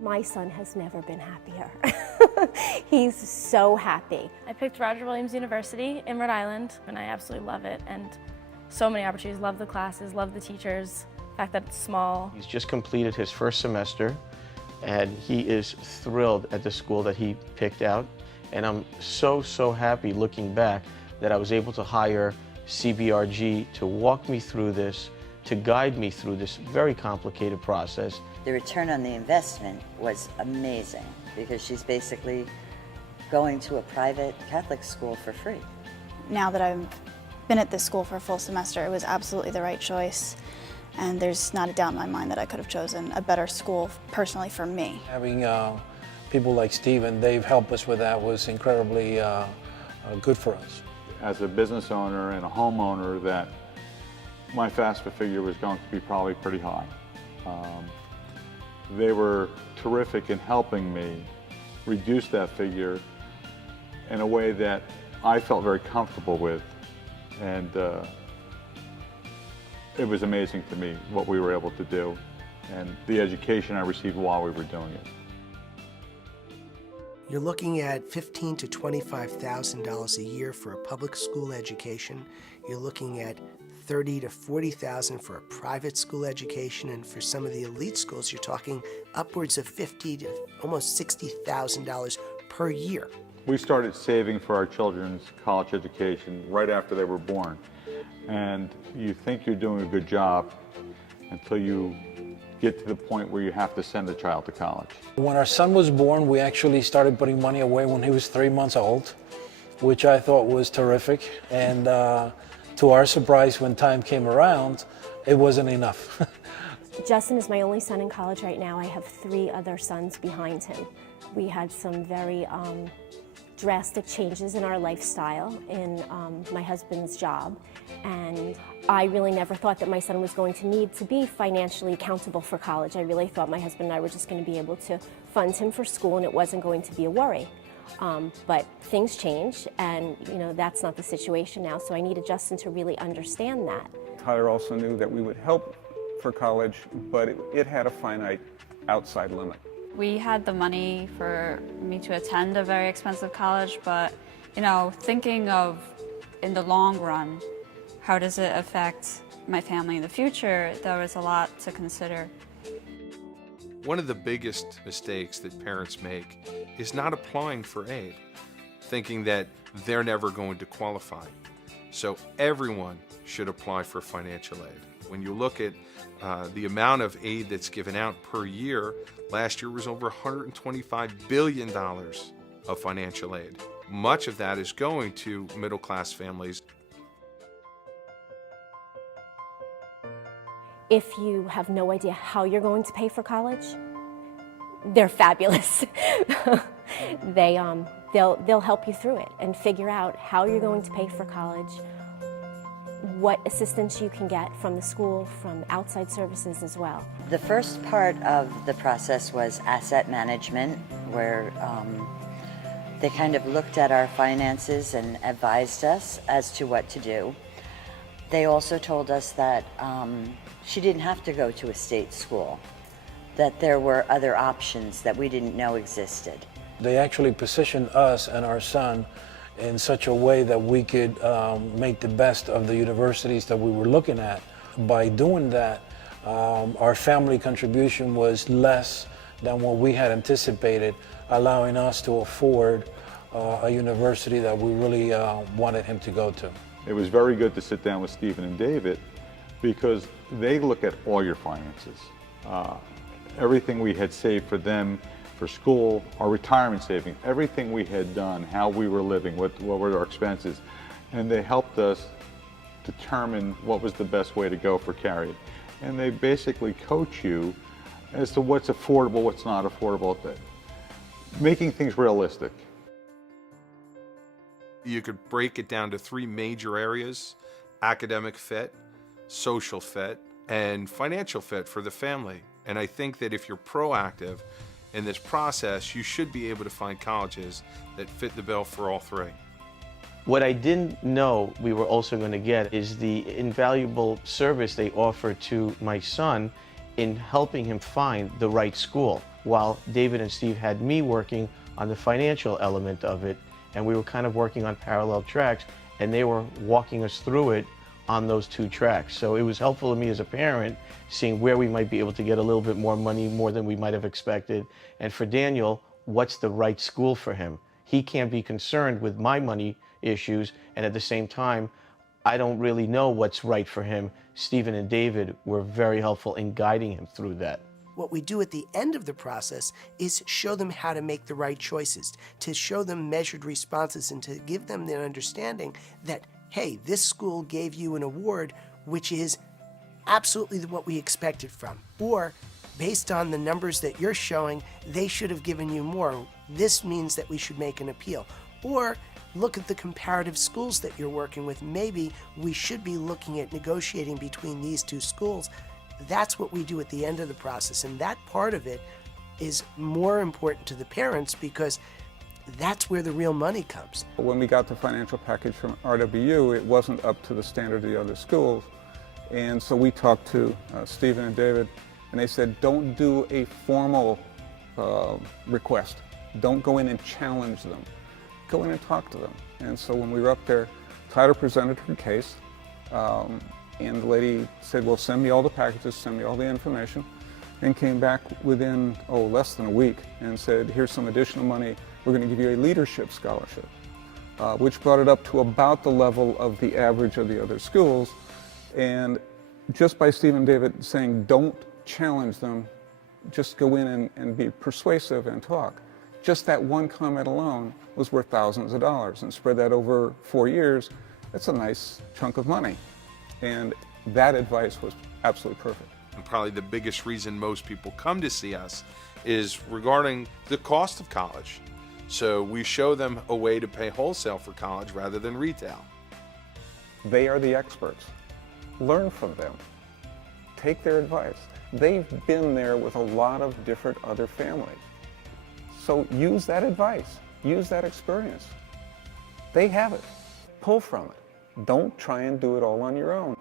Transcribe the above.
My son has never been happier. He's so happy. I picked Roger Williams University in Rhode Island, and I absolutely love it. And so many opportunities, love the classes, love the teachers, the fact that it's small. He's just completed his first semester, and he is thrilled at the school that he picked out. And I'm so happy looking back that I was able to hire CBRG to walk me through this, to guide me through this very complicated process. The return on the investment was amazing because she's basically going to a private Catholic school for free. Now that I've been at this school for a full semester, it was absolutely the right choice. And there's not a doubt in my mind that I could have chosen a better school personally for me. Having people like Steve and Dave help us with that was incredibly good for us. As a business owner and a homeowner, that my FAFSA figure was going to be probably pretty high. They were terrific in helping me reduce that figure in a way that I felt very comfortable with, and it was amazing to me what we were able to do and the education I received while we were doing it. You're looking at $15,000 to $25,000 a year for a public school education. You're looking at $30,000 to $40,000 for a private school education, and for some of the elite schools, you're talking upwards of $50,000 to almost $60,000 per year. We started saving for our children's college education right after they were born, and you think you're doing a good job until you get to the point where you have to send a child to college. When our son was born, we actually started putting money away when he was 3 months old, which I thought was terrific. And to our surprise, when time came around, it wasn't enough. Justin is my only son in college right now. I have 3 other sons behind him. We had some very drastic changes in our lifestyle, in my husband's job, and I really never thought that my son was going to need to be financially accountable for college. I really thought my husband and I were just going to be able to fund him for school and it wasn't going to be a worry. But things change, and that's not the situation now, so I needed Justin to really understand that. Tyler also knew that we would help for college, but it had a finite outside limit. We had the money for me to attend a very expensive college, but thinking of in the long run, how does it affect my family in the future, there was a lot to consider. One of the biggest mistakes that parents make is not applying for aid, thinking that they're never going to qualify. So everyone should apply for financial aid. When you look at the amount of aid that's given out per year, last year was over $125 billion of financial aid. Much of that is going to middle-class families. If you have no idea how you're going to pay for college, they're fabulous. They'll help you through it and figure out how you're going to pay for college, what assistance you can get from the school, from outside services as well. The first part of the process was asset management, where they kind of looked at our finances and advised us as to what to do. They also told us that she didn't have to go to a state school, that there were other options that we didn't know existed. They actually positioned us and our son in such a way that we could make the best of the universities that we were looking at. By doing that, our family contribution was less than what we had anticipated, allowing us to afford a university that we really wanted him to go to. It was very good to sit down with Stephen and David because they look at all your finances. Everything we had saved for them for school, our retirement savings, everything we had done, how we were living, what were our expenses, and they helped us determine what was the best way to go for Carrie. And they basically coach you as to what's affordable, what's not affordable, making things realistic. You could break it down to 3 major areas: academic fit, social fit, and financial fit for the family. And I think that if you're proactive in this process, you should be able to find colleges that fit the bill for all 3. What I didn't know we were also going to get is the invaluable service they offer to my son in helping him find the right school. while David and Steve had me working on the financial element of it, and we were kind of working on parallel tracks, and they were walking us through it on those two tracks. So it was helpful to me as a parent, seeing where we might be able to get a little bit more money, more than we might have expected. And for Daniel, what's the right school for him? He can't be concerned with my money issues, and at the same time, I don't really know what's right for him. Stephen and David were very helpful in guiding him through that. What we do at the end of the process is show them how to make the right choices, to show them measured responses, and to give them the understanding that, hey, this school gave you an award which is absolutely what we expected from. Or, based on the numbers that you're showing, they should have given you more. This means that we should make an appeal. Or, look at the comparative schools that you're working with. Maybe we should be looking at negotiating between these two schools. That's what we do at the end of the process, and that part of it is more important to the parents because that's where the real money comes. When we got the financial package from RWU, it wasn't up to the standard of the other schools, and so we talked to Stephen and David, and they said, don't do a formal request. Don't go in and challenge them. Go in and talk to them. And so when we were up there, Tyler presented her case, and the lady said, well, send me all the packages, send me all the information, and came back within, less than a week and said, here's some additional money. We're going to give you a leadership scholarship, which brought it up to about the level of the average of the other schools. And just by Steve and David saying, don't challenge them, just go in and be persuasive and talk. Just that one comment alone was worth thousands of dollars, and spread that over 4 years, that's a nice chunk of money. And that advice was absolutely perfect. And probably the biggest reason most people come to see us is regarding the cost of college. So we show them a way to pay wholesale for college rather than retail. They are the experts. Learn from them. Take their advice. They've been there with a lot of different other families. So use that advice. Use that experience. They have it. Pull from it. Don't try and do it all on your own.